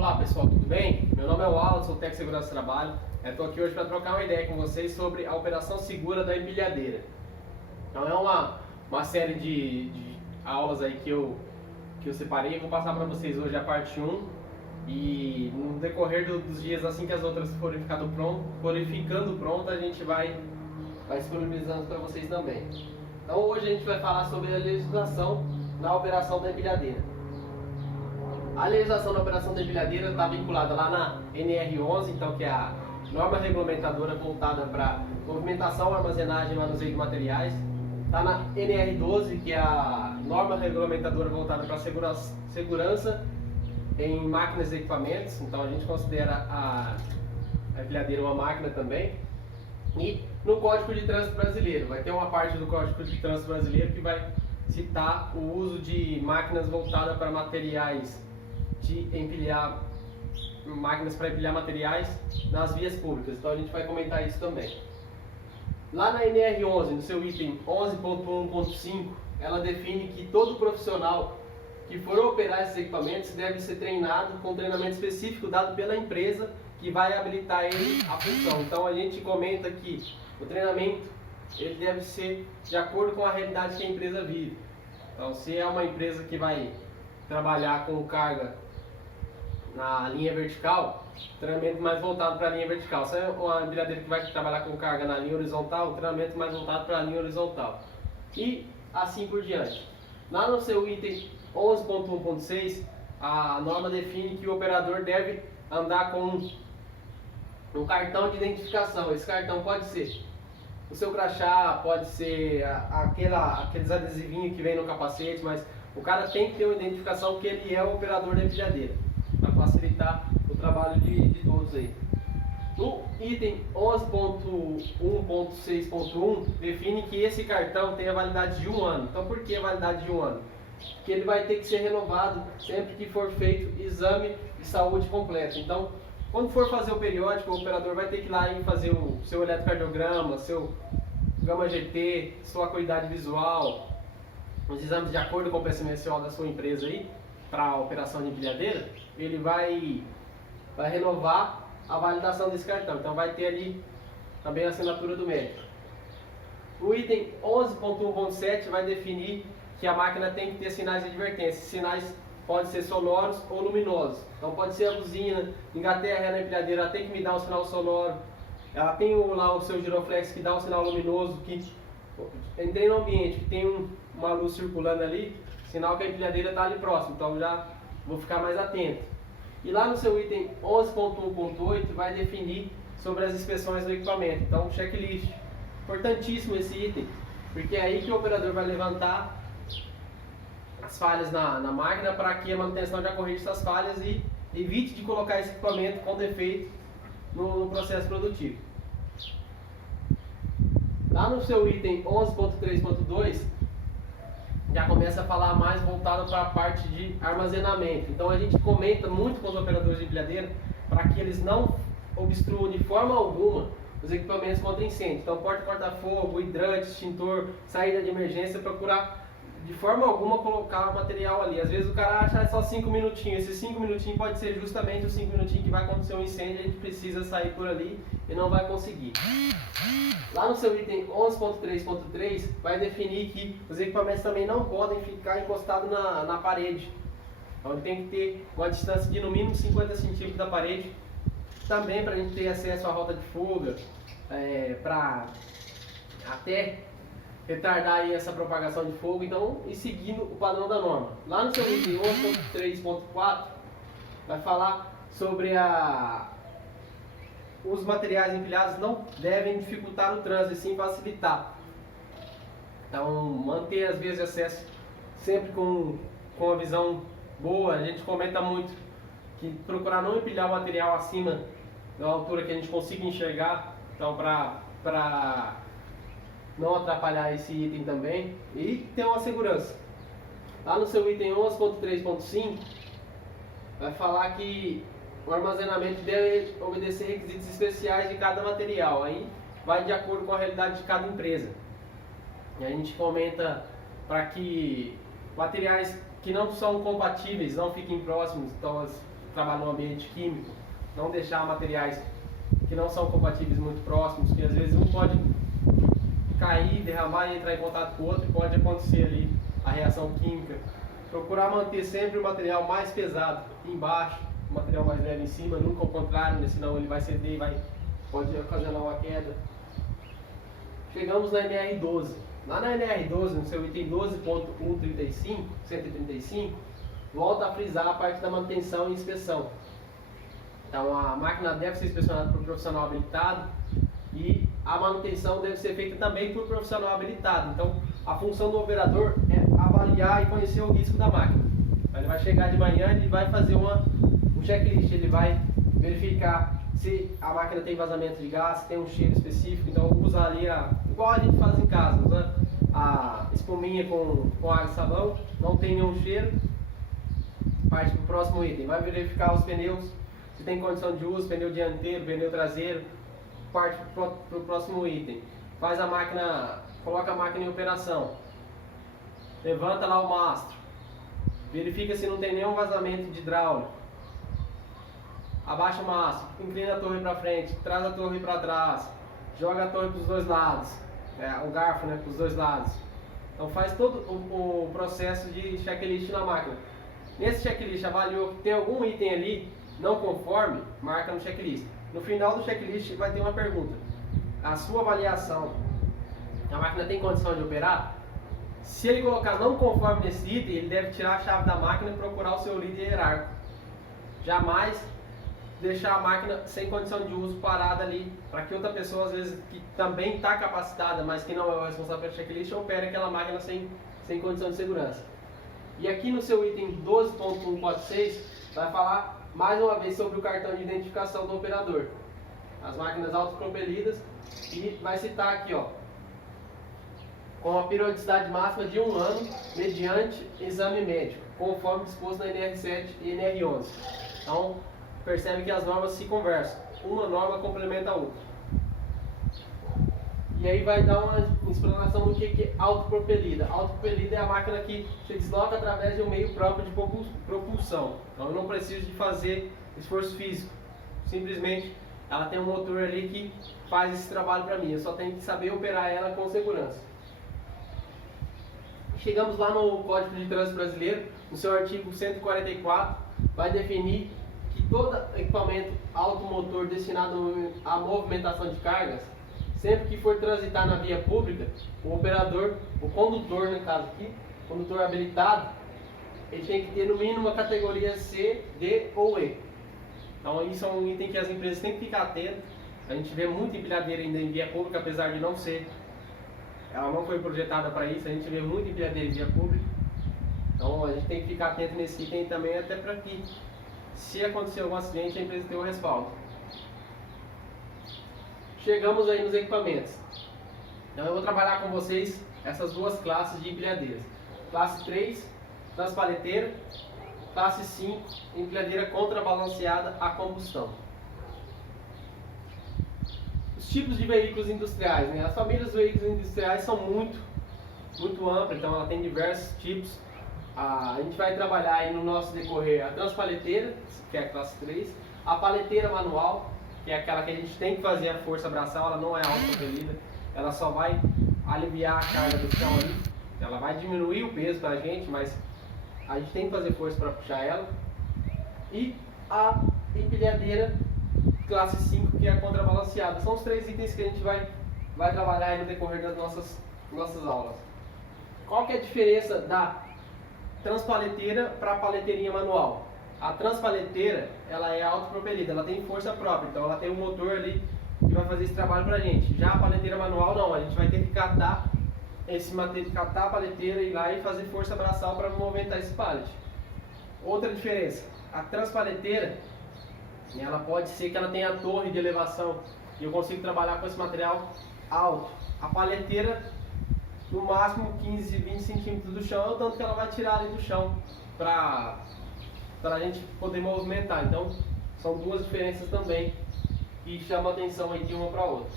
Olá pessoal, tudo bem? Meu nome é Wallace, sou técnico de segurança do trabalho. Estou aqui hoje para trocar uma ideia com vocês sobre a operação segura da empilhadeira. Então é uma série de aulas aí que eu separei. Eu vou passar para vocês hoje a parte 1 e no decorrer dos dias, assim que as outras forem ficando prontas, a gente vai disponibilizando para vocês também. Então hoje a gente vai falar sobre a legislação na operação da empilhadeira. A legislação da operação da empilhadeira está vinculada lá na NR11, então, que é a norma regulamentadora voltada para movimentação, armazenagem e manuseio de materiais. Está na NR12, que é a norma regulamentadora voltada para segurança em máquinas e equipamentos. Então a gente considera a empilhadeira uma máquina também. E no Código de Trânsito Brasileiro, vai ter uma parte do Código de Trânsito Brasileiro que vai citar o uso de máquinas voltadas para materiais máquinas para empilhar materiais nas vias públicas. Então a gente vai comentar isso também. Lá na NR11, no seu item 11.1.5, ela define que todo profissional que for operar esses equipamentos deve ser treinado com treinamento específico dado pela empresa que vai habilitar ele à função. Então a gente comenta que o treinamento ele deve ser de acordo com a realidade que a empresa vive. Então, se é uma empresa que vai trabalhar com carga na linha vertical, treinamento mais voltado para a linha vertical. Se é uma empilhadeira que vai trabalhar com carga na linha horizontal, treinamento mais voltado para a linha horizontal. E assim por diante. Lá no seu item 11.1.6, a norma define que o operador deve andar com um cartão de identificação. Esse cartão pode ser o seu crachá, pode ser aqueles adesivinhos que vem no capacete, mas o cara tem que ter uma identificação que ele é o operador da empilhadeira, para facilitar o trabalho de todos aí. No item 11.1.6.1 define que esse cartão tem a validade de 1 ano. Então por que a validade de 1 ano? Porque ele vai ter que ser renovado sempre que for feito exame de saúde completo. Então, quando for fazer o periódico, o operador vai ter que ir lá e fazer o seu eletrocardiograma, seu gama GT, sua acuidade visual, os exames de acordo com o PSMSO da sua empresa aí, para a operação de empilhadeira. Ele vai renovar a validação desse cartão. Então vai ter ali também a assinatura do médico. O item 11.1.7 vai definir que a máquina tem que ter sinais de advertência. Sinais podem ser sonoros ou luminosos. Então pode ser a buzina, engatei a ré na empilhadeira, ela tem que me dar um sinal sonoro. Ela tem lá o seu giroflex que dá um sinal luminoso, que entrei no ambiente que tem uma luz circulando ali, sinal que a empilhadeira está ali próximo, então já vou ficar mais atento. E lá no seu item 11.1.8 vai definir sobre as inspeções do equipamento. Então checklist, importantíssimo esse item, porque é aí que o operador vai levantar as falhas na máquina para que a manutenção já corrija essas falhas e evite de colocar esse equipamento com defeito no processo produtivo. Lá no seu item 11.3.2 já começa a falar mais voltado para a parte de armazenamento. Então a gente comenta muito com os operadores de empilhadeira para que eles não obstruam de forma alguma os equipamentos contra incêndio. Então porta corta-fogo, hidrante, extintor, saída de emergência, procurar de forma alguma colocar material ali. Às vezes o cara acha só 5 minutinhos. Esses 5 minutinhos pode ser justamente os 5 minutinhos que vai acontecer um incêndio, a gente precisa sair por ali e não vai conseguir. Lá no seu item 11.3.3 vai definir que os equipamentos também não podem ficar encostados na parede. Então ele tem que ter uma distância de no mínimo 50 centímetros da parede, também para a gente ter acesso à rota de fuga, para até retardar aí essa propagação de fogo, então, e seguindo o padrão da norma. Lá no seu item 11.3.4 vai falar sobre os materiais empilhados não devem dificultar o trânsito, e sim facilitar. Então, manter as vias de acesso sempre com uma visão boa. A gente comenta muito que procurar não empilhar o material acima da altura que a gente consiga enxergar, então para não atrapalhar esse item também e ter uma segurança. Lá no seu item 11.3.5 vai falar que o armazenamento deve obedecer requisitos especiais de cada material. Aí vai de acordo com a realidade de cada empresa. E a gente comenta para que materiais que não são compatíveis não fiquem próximos. Então trabalha no ambiente químico, não deixar materiais que não são compatíveis muito próximos, que às vezes um pode cair, derramar e entrar em contato com o outro, e pode acontecer ali a reação química. Procurar manter sempre o material mais pesado embaixo, o material mais leve em cima, nunca ao contrário, né? Senão ele vai ceder e pode ocasionar uma queda. Chegamos na NR12. Lá na NR12, no seu item 12.135, volta a frisar a parte da manutenção e inspeção. Então a máquina deve ser inspecionada por profissional habilitado e a manutenção deve ser feita também por profissional habilitado. Então a função do operador é avaliar e conhecer o risco da máquina. Ele vai chegar de manhã e vai fazer um checklist, ele vai verificar se a máquina tem vazamento de gás, se tem um cheiro específico, então usa ali, igual a gente faz em casa, usa a espuminha com água e sabão, não tem nenhum cheiro, parte para o próximo item. Vai verificar os pneus, se tem condição de uso, pneu dianteiro, pneu traseiro, parte para o próximo item. Faz a máquina, coloca a máquina em operação, levanta lá o mastro, verifica se não tem nenhum vazamento de hidráulico, abaixa o mastro, inclina a torre para frente, traz a torre para trás, joga a torre para os dois lados, o garfo, né, para os dois lados. Então faz todo o processo de checklist na máquina. Nesse checklist avaliou que tem algum item ali não conforme, marca no checklist. No final do checklist vai ter uma pergunta: a sua avaliação, a máquina tem condição de operar? Se ele colocar não conforme nesse item, ele deve tirar a chave da máquina e procurar o seu líder hierárquico. Jamais deixar a máquina sem condição de uso parada ali, para que outra pessoa, às vezes, que também está capacitada, mas que não é o responsável pelo checklist, opere aquela máquina sem condição de segurança. E aqui no seu item 12.146, vai falar mais uma vez sobre o cartão de identificação do operador. As máquinas autopropelidas, e vai citar aqui, ó, com a periodicidade máxima de 1 ano, mediante exame médico, conforme disposto na NR7 e NR11. Então, percebe que as normas se conversam, uma norma complementa a outra. E aí vai dar uma explanação do que é autopropelida. Autopropelida é a máquina que se desloca através de um meio próprio de propulsão. Então eu não preciso de fazer esforço físico. Simplesmente ela tem um motor ali que faz esse trabalho para mim. Eu só tenho que saber operar ela com segurança. Chegamos lá no Código de Trânsito Brasileiro, no seu artigo 144, vai definir que todo equipamento automotor destinado à movimentação de cargas, sempre que for transitar na via pública, o operador, o condutor, no caso aqui, condutor habilitado, ele tem que ter no mínimo uma categoria C, D ou E. Então isso é um item que as empresas têm que ficar atentas. A gente vê muita empilhadeira ainda em via pública, apesar de não ser, ela não foi projetada para isso, a gente vê muita empilhadeira em via pública. Então a gente tem que ficar atento nesse item também, até para que, se acontecer algum acidente, a empresa tenha o respaldo. Chegamos aí nos equipamentos. Então eu vou trabalhar com vocês essas duas classes de empilhadeiras. Classe 3, transpaleteira. Classe 5, empilhadeira contrabalanceada a combustão. Os tipos de veículos industriais, né? As famílias de veículos industriais são muito amplas, então ela tem diversos tipos. A gente vai trabalhar aí no nosso decorrer a transpaleteira, que é a classe 3, a paleteira manual, que é aquela que a gente tem que fazer a força braçal, ela não é autopropelida, ela só vai aliviar a carga do chão ali, ela vai diminuir o peso para a gente, mas a gente tem que fazer força para puxar ela. E a empilhadeira classe 5, que é a contrabalanceada. São os 3 itens que a gente vai trabalhar aí no decorrer das nossas aulas. Qual que é a diferença da transpaleteira para a paleteirinha manual? A transpaleteira, ela é autopropelida, ela tem força própria, então ela tem um motor ali que vai fazer esse trabalho pra gente. Já a paleteira manual não, a gente vai ter que catar a paleteira, ir lá e fazer força braçal para movimentar esse pallet. Outra diferença, a transpaleteira, ela pode ser que ela tenha a torre de elevação e eu consigo trabalhar com esse material alto. A paleteira, no máximo 15, 20 centímetros do chão, é o tanto que ela vai tirar ali do chão para a gente poder movimentar. Então são duas diferenças também que chamam a atenção aí de uma para outra.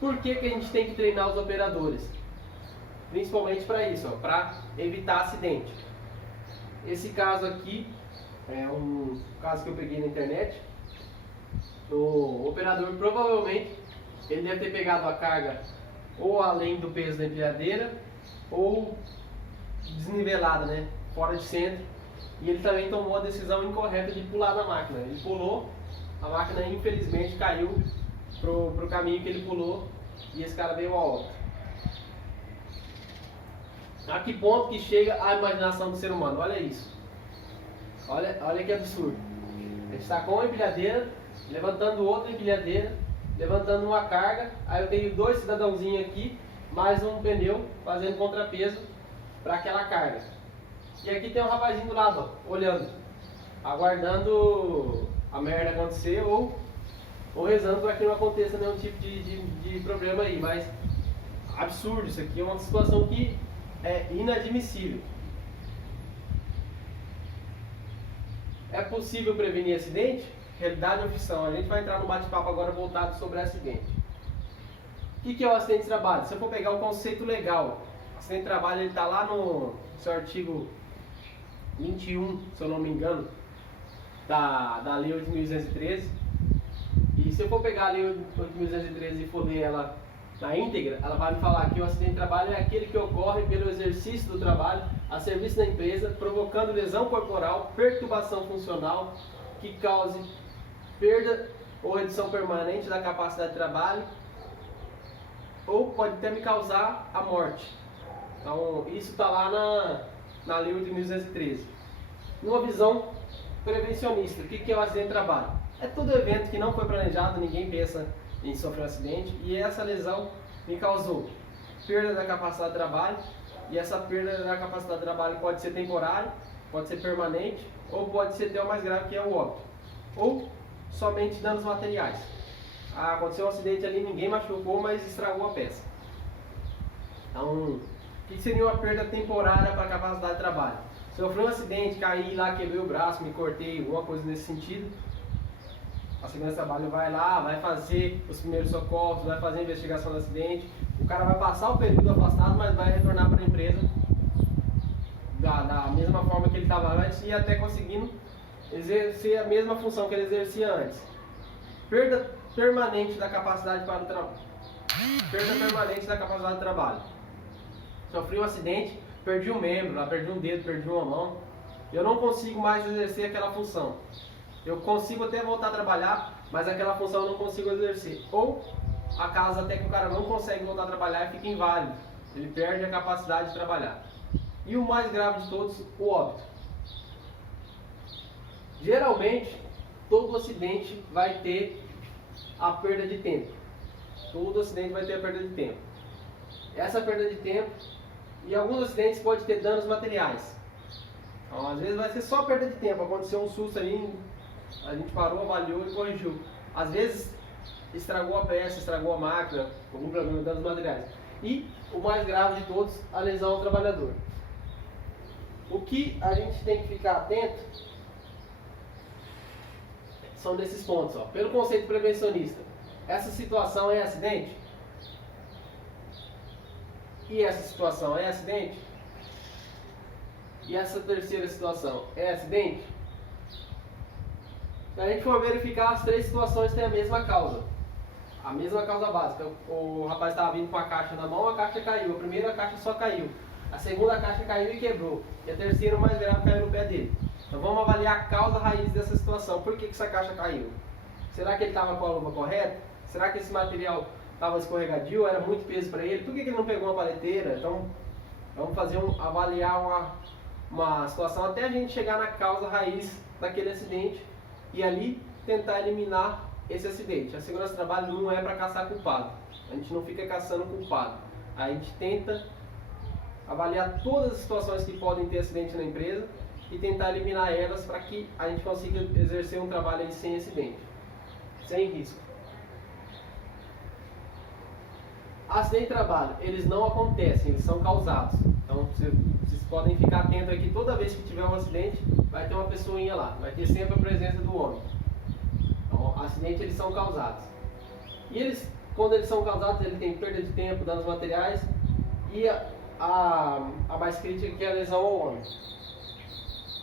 Por que a gente tem que treinar os operadores? Principalmente para isso, para evitar acidente. Esse caso aqui É um caso que eu peguei na internet. O operador provavelmente ele deve ter pegado a carga ou além do peso da empilhadeira ou desnivelada, né? Fora de centro. E ele também tomou a decisão incorreta de pular na máquina. Ele pulou, a máquina infelizmente caiu pro caminho que ele pulou e esse cara veio a óbito. A que ponto que chega a imaginação do ser humano? Olha isso. Olha que absurdo. A gente está com uma empilhadeira, levantando outra empilhadeira, levantando uma carga. Aí eu tenho dois cidadãozinhos aqui, mais um pneu fazendo contrapeso para aquela carga. E aqui tem um rapazinho do lado, ó, olhando, aguardando a merda acontecer ou rezando para que não aconteça nenhum tipo de problema aí. Mas absurdo, isso aqui é uma situação que é inadmissível. É possível prevenir acidente? Realidade ou ficção? A gente vai entrar no bate-papo agora voltado sobre acidente. O que é o acidente de trabalho? Se eu for pegar o conceito legal, o acidente de trabalho ele está lá no seu artigo 21, se eu não me engano, da Lei 8.213. E se eu for pegar a Lei 8.213 e for ler ela na íntegra, ela vai me falar que o acidente de trabalho é aquele que ocorre pelo exercício do trabalho a serviço da empresa, provocando lesão corporal, perturbação funcional, que cause perda ou redução permanente da capacidade de trabalho, ou pode até me causar a morte. Então, isso está lá na Lei 8.213. Uma visão prevencionista, o que é o acidente de trabalho? É todo evento que não foi planejado, ninguém pensa em sofrer um acidente, e essa lesão me causou perda da capacidade de trabalho, e essa perda da capacidade de trabalho pode ser temporária, pode ser permanente, ou pode ser até o mais grave, que é o óbito, ou somente danos materiais. Aconteceu um acidente ali, ninguém machucou, mas estragou a peça. Então, o que seria uma perda temporária para a capacidade de trabalho? Sofri um acidente, caí lá, quebrei o braço, me cortei, alguma coisa nesse sentido. A segurança do trabalho vai lá, vai fazer os primeiros socorros, vai fazer a investigação do acidente. O cara vai passar o período afastado, mas vai retornar para a empresa da mesma forma que ele estava antes e até conseguindo exercer a mesma função que ele exercia antes. Perda permanente da capacidade para o trabalho. Perda permanente da capacidade de trabalho. Sofri um acidente, perdi um membro, perdi um dedo, perdi uma mão. Eu não consigo mais exercer aquela função. Eu consigo até voltar a trabalhar, mas aquela função eu não consigo exercer. Ou a causa até que o cara não consegue voltar a trabalhar e fica inválido. Ele perde a capacidade de trabalhar. E o mais grave de todos, o óbito. Geralmente, todo acidente vai ter a perda de tempo. Todo acidente vai ter a perda de tempo. Essa perda de tempo, e alguns acidentes pode ter danos materiais. Então, às vezes vai ser só perda de tempo. Aconteceu um susto ali, a gente parou, avaliou e corrigiu. Às vezes estragou a peça, estragou a máquina, algum problema de danos materiais. E o mais grave de todos, a lesão ao trabalhador. O que a gente tem que ficar atento são desses pontos. Ó. Pelo conceito prevencionista, essa situação é acidente? E essa situação é acidente? E essa terceira situação é acidente? Se a gente for verificar, as três situações têm a mesma causa. A mesma causa básica. O rapaz estava vindo com a caixa na mão, a caixa caiu. A primeira caixa só caiu. A segunda caixa caiu e quebrou. E a terceira, o mais grave, caiu no pé dele. Então vamos avaliar a causa raiz dessa situação. Por que essa caixa caiu? Será que ele estava com a luva correta? Será que esse material estava escorregadio? Era muito peso para ele? Por que ele não pegou uma paleteira? Então vamos avaliar uma situação até a gente chegar na causa raiz daquele acidente e ali tentar eliminar esse acidente. A segurança do trabalho não é para caçar culpado. A gente não fica caçando culpado. A gente tenta avaliar todas as situações que podem ter acidente na empresa e tentar eliminar elas para que a gente consiga exercer um trabalho aí sem acidente, sem risco. Acidente de trabalho, eles não acontecem, eles são causados. Então vocês podem ficar atentos aqui, toda vez que tiver um acidente, vai ter uma pessoinha lá, vai ter sempre a presença do homem. Então, acidentes eles são causados. E eles, quando eles são causados, eles têm perda de tempo, danos materiais e a mais crítica que é a lesão ao homem.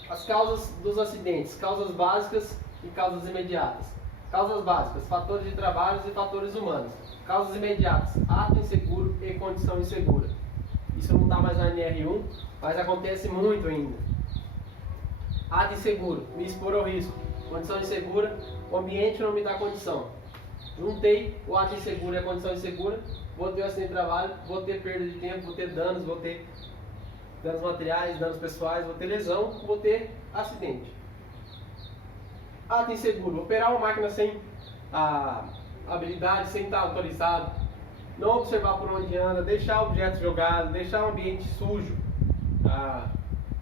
As causas dos acidentes, causas básicas e causas imediatas. Causas básicas, fatores de trabalho e fatores humanos. Causas imediatas, ato inseguro e condição insegura. Isso não está mais na NR1, mas acontece muito ainda. Ato inseguro, me expor ao risco. Condição insegura, o ambiente não me dá condição. Juntei o ato inseguro e a condição insegura, vou ter um acidente de trabalho, vou ter perda de tempo, vou ter danos, vou ter danos materiais, danos pessoais, vou ter lesão, vou ter acidente. Ato inseguro, operar uma máquina sem a habilidade, sem estar autorizado, não observar por onde anda, deixar objetos jogados, deixar o ambiente sujo,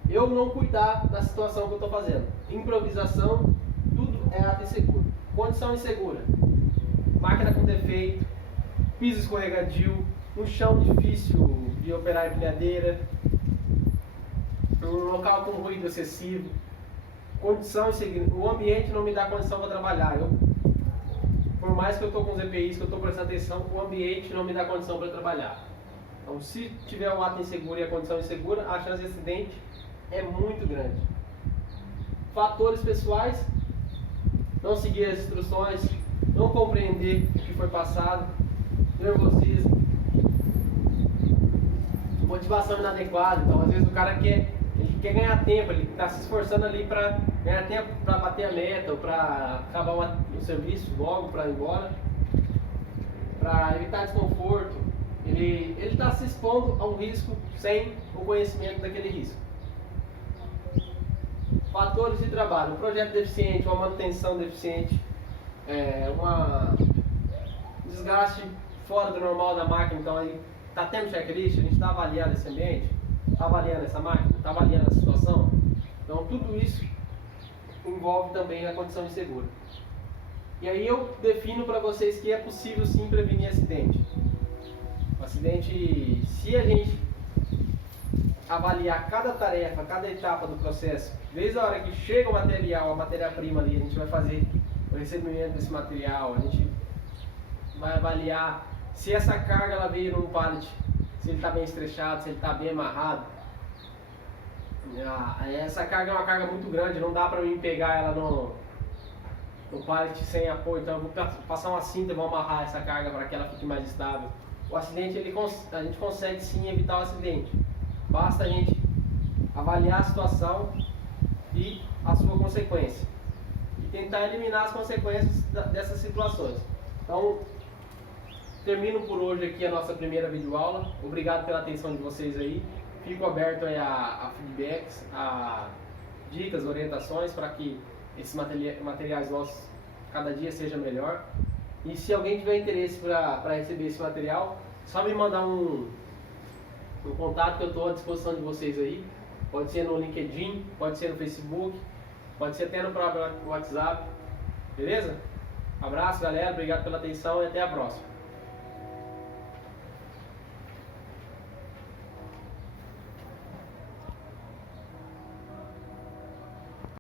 eu não cuidar da situação que eu estou fazendo. Improvisação, tudo é ato inseguro. Condição insegura, máquina com defeito, piso escorregadio, um chão difícil de operar empilhadeira, um local com ruído excessivo. Condição insegura, o ambiente não me dá condição para trabalhar. Por mais que eu estou com os EPIs, que eu estou prestando atenção, o ambiente não me dá condição para trabalhar. Então, se tiver um ato inseguro e a condição insegura, a chance de acidente é muito grande. Fatores pessoais, não seguir as instruções, não compreender o que foi passado, nervosismo, motivação inadequada. Então, às vezes o cara quer ganhar tempo, ele está se esforçando ali para ganhar tempo para bater a meta ou para acabar o serviço logo, para ir embora, para evitar desconforto. Ele está se expondo a um risco sem o conhecimento daquele risco. Fatores de trabalho, um projeto deficiente, uma manutenção deficiente, um desgaste fora do normal da máquina. Então aí está tendo checklist, a gente está avaliando esse ambiente, está avaliando essa máquina, está avaliando a situação. Então tudo isso envolve também a condição insegura. E aí eu defino para vocês que é possível sim prevenir acidente. O acidente, se a gente avaliar cada tarefa, cada etapa do processo, desde a hora que chega o material, a matéria-prima ali, a gente vai fazer o recebimento desse material, a gente vai avaliar se essa carga ela veio num pallet, se ele está bem estrechado, se ele está bem amarrado. Essa carga é uma carga muito grande, não dá para mim pegar ela no pallet sem apoio, então eu vou passar uma cinta e vou amarrar essa carga para que ela fique mais estável. O acidente, a gente consegue sim evitar o acidente, basta a gente avaliar a situação e a sua consequência e tentar eliminar as consequências dessas situações. Então, termino por hoje aqui a nossa primeira videoaula. Obrigado pela atenção de vocês aí. Fico aberto aí a feedbacks, a dicas, orientações para que esses materiais nossos cada dia seja melhor. E se alguém tiver interesse para receber esse material, só me mandar um contato que eu estou à disposição de vocês aí. Pode ser no LinkedIn, pode ser no Facebook, pode ser até no próprio WhatsApp. Beleza? Abraço, galera. Obrigado pela atenção e até a próxima.